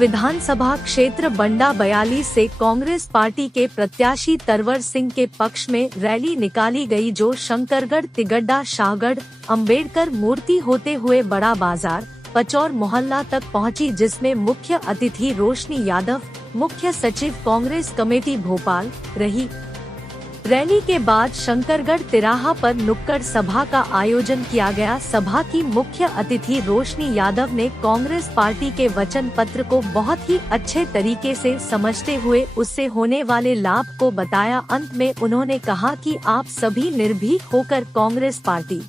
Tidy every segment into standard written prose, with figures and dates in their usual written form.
विधानसभा क्षेत्र बंडा 42 से कांग्रेस पार्टी के प्रत्याशी तरवर सिंह के पक्ष में रैली निकाली गई, जो शंकरगढ़, तिगड्डा, शाहगढ़, अंबेडकर मूर्ति होते हुए बड़ा बाजार, पचौर मोहल्ला तक पहुंची, जिसमें मुख्य अतिथि रोशनी यादव, मुख्य सचिव कांग्रेस कमेटी भोपाल रही। रैली के बाद शंकरगढ़ तिराहा पर नुक्कड़ सभा का आयोजन किया गया। सभा की मुख्य अतिथि रोशनी यादव ने कांग्रेस पार्टी के वचन पत्र को बहुत ही अच्छे तरीके से समझते हुए उससे होने वाले लाभ को बताया। अंत में उन्होंने कहा कि आप सभी निर्भीक होकर कांग्रेस पार्टी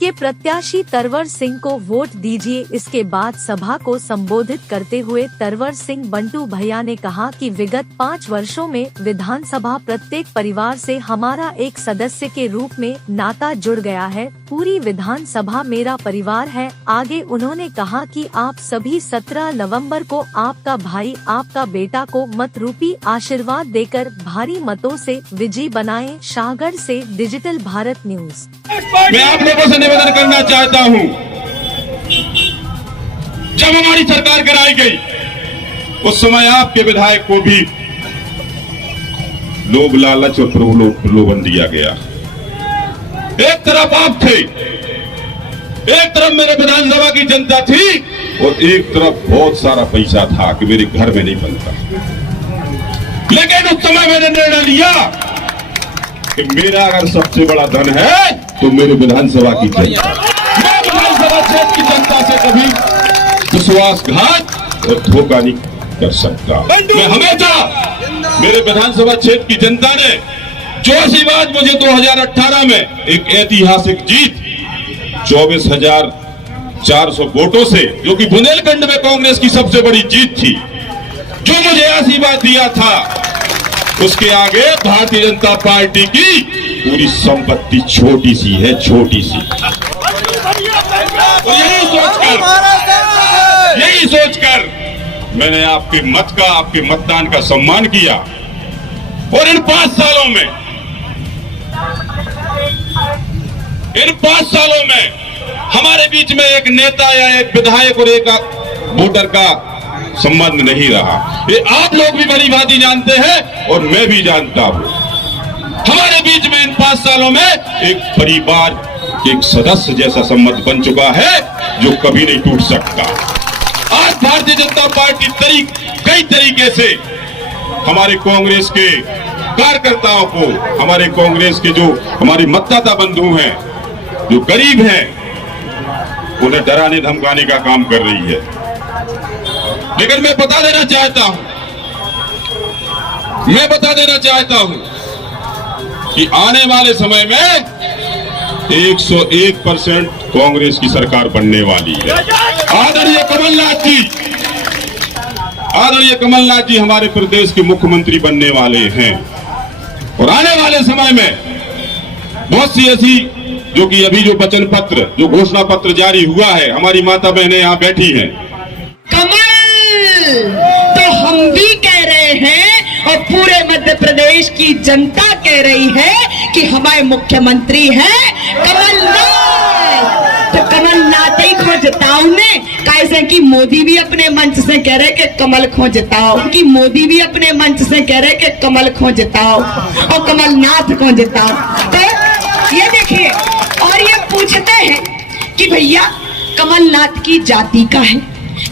के प्रत्याशी तरवर सिंह को वोट दीजिए। इसके बाद सभा को संबोधित करते हुए तरवर सिंह बंटू भैया ने कहा कि विगत 5 वर्षों में विधानसभा प्रत्येक परिवार से हमारा एक सदस्य के रूप में नाता जुड़ गया है। पूरी विधानसभा मेरा परिवार है। आगे उन्होंने कहा कि आप सभी 17 नवंबर को आपका भाई, आपका बेटा को मत रूपी आशीर्वाद देकर भारी मतों से विजयी बनाएं। शाहगढ़ से डिजिटल भारत न्यूज। मैं आप लोगों से निवेदन करना चाहता हूं, जब हमारी सरकार कराई गई उस समय आपके विधायक को भी लोभ लालच और प्रलोभन दिया गया। एक तरफ आप थे, एक तरफ मेरे विधानसभा की जनता थी और एक तरफ बहुत सारा पैसा था कि मेरे घर में नहीं बनता। लेकिन उस समय मैंने निर्णय लिया कि मेरा अगर सबसे बड़ा धन है तो मेरे विधानसभा की जनता। मैं विधानसभा क्षेत्र की जनता से कभी विश्वासघात और धोखा नहीं कर सकता। मैं हमेशा मेरे विधानसभा क्षेत्र की जनता ने जो आशीर्वाद मुझे 2018 में एक ऐतिहासिक जीत 24,400 वोटों से, जो कि बुंदेलखंड में कांग्रेस की सबसे बड़ी जीत थी, जो मुझे आशीर्वाद दिया था, उसके आगे भारतीय जनता पार्टी की पूरी संपत्ति छोटी सी है, छोटी सी। और यही सोचकर मैंने आपके मत का, आपके मतदान का सम्मान किया। और इन 5 सालों में हमारे बीच में एक नेता या एक विधायक और एक वोटर का संबंध नहीं रहा। ये आप लोग भी बड़ी भांति जानते हैं और मैं भी जानता हूं। हमारे बीच में इन 5 सालों में एक परिवार के एक सदस्य जैसा संबंध बन चुका है, जो कभी नहीं टूट सकता। आज भारतीय जनता पार्टी कई तरीके से हमारे कांग्रेस के कार्यकर्ताओं को, हमारे कांग्रेस के जो हमारे मतदाता बंधु हैं, जो गरीब हैं, उन्हें डराने धमकाने का काम कर रही है। लेकिन मैं बता देना चाहता हूं कि आने वाले समय में 101% कांग्रेस की सरकार बनने वाली है। आदरणीय कमलनाथ जी हमारे प्रदेश के मुख्यमंत्री बनने वाले हैं। और आने वाले समय में बहुत सी ऐसी, जो कि अभी जो वचन पत्र, जो घोषणा पत्र जारी हुआ है, हमारी माता बहनें यहाँ बैठी हैं। तो हम भी कह रहे हैं और पूरे मध्य प्रदेश की जनता कह रही है कि हमारे मुख्यमंत्री हैं कमलनाथ। तो कमलनाथ ही को जिताओ ने, कैसे कि मोदी भी अपने मंच से कह रहे कि कमल खो जिताओ, कि मोदी भी अपने मंच से कह रहे कि कमल खो जिताओ और कमलनाथ को जिताओ। तो ये देखिए, और ये पूछते हैं कि भैया कमलनाथ की जाति का है,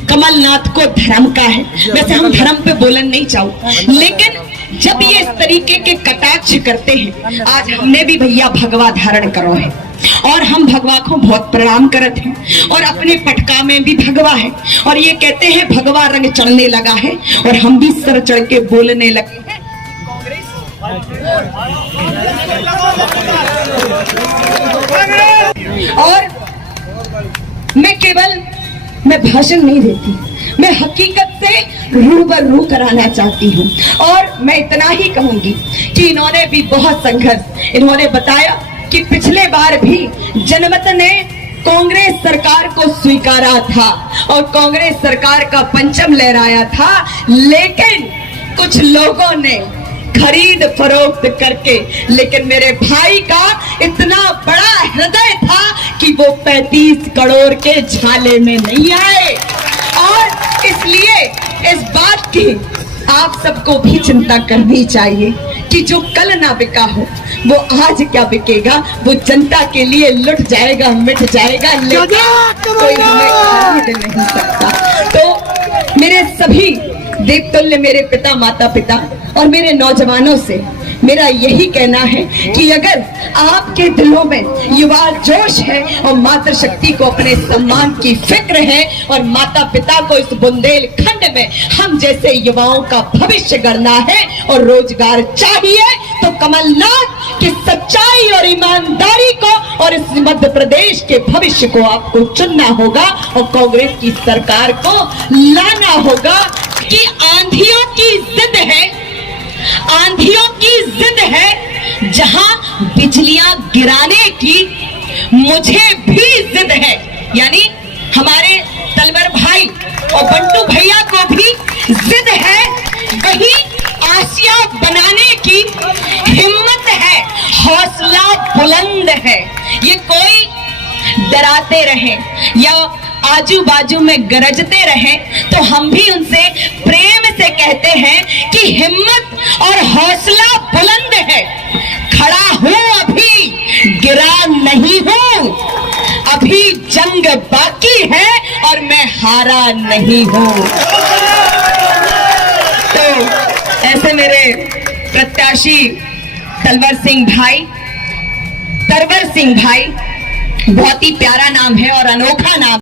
कमलनाथ को धर्म का है। वैसे हम धर्म पे बोलन नहीं चाहूँ, लेकिन जब ये इस तरीके के कटाक्ष करते हैं, आज हमने भी भैया भगवा धारण करो है और हम भगवा को बहुत प्रणाम करते हैं और अपने पटका में भी भगवा है और ये कहते हैं भगवा रंग चढ़ने लगा है और हम भी सर चढ़ के बोलने लगे हैं। और मैं भाषण नहीं देती, मैं हकीकत से रूबरू कराना चाहती हूँ। और मैं इतना ही कहूंगी कि इन्होंने भी बहुत संघर्ष, इन्होंने बताया कि पिछले बार भी जनमत ने कांग्रेस सरकार को स्वीकारा था और कांग्रेस सरकार का पंचम लहराया था, लेकिन कुछ लोगों ने खरीद फरोख्त करके, लेकिन मेरे भाई का इतना बड़ा हृदय था कि वो 35 करोड़ के झाले में नहीं आए और इसलिए इस बात की आप सबको भी चिंता करनी चाहिए कि जो कल ना बिका हो वो आज क्या बिकेगा, वो जनता के लिए लुट जाएगा, मिट जाएगा, लेकिन कोई हमें खरीद नहीं सकता। तो मेरे सभी देवतुल्य मेरे पिता माता पिता और मेरे नौजवानों से मेरा यही कहना है कि अगर आपके दिलों में युवा जोश है और मातृशक्ति को अपने सम्मान की फिक्र है और माता पिता को इस बुंदेलखंड में हम जैसे युवाओं का भविष्य गढ़ना है और रोजगार चाहिए, तो कमलनाथ की सच्चाई और ईमानदारी को और इस मध्य प्रदेश के भविष्य को आपको चुनना होगा और कांग्रेस की सरकार को लाना होगा। कि आंधियों की जिद है, आंधियों की जिद है, जहां बिजलियां गिराने की मुझे भी जिद है। यानी हमारे तलवर भाई और बंटू भैया को भी जिद है, वही आसिया बनाने की हिम्मत है, हौसला बुलंद है। ये कोई डराते रहे या आजू बाजू में गरजते रहे तो हम भी उनसे प्रेम से कहते हैं कि हिम्मत और हौसला बुलंद है। खड़ा हूं अभी, गिरा नहीं हूं, अभी जंग बाकी है और मैं हारा नहीं हूं। तो ऐसे मेरे प्रत्याशी तरवर सिंह भाई बहुत ही प्यारा नाम है और अनोखा नाम।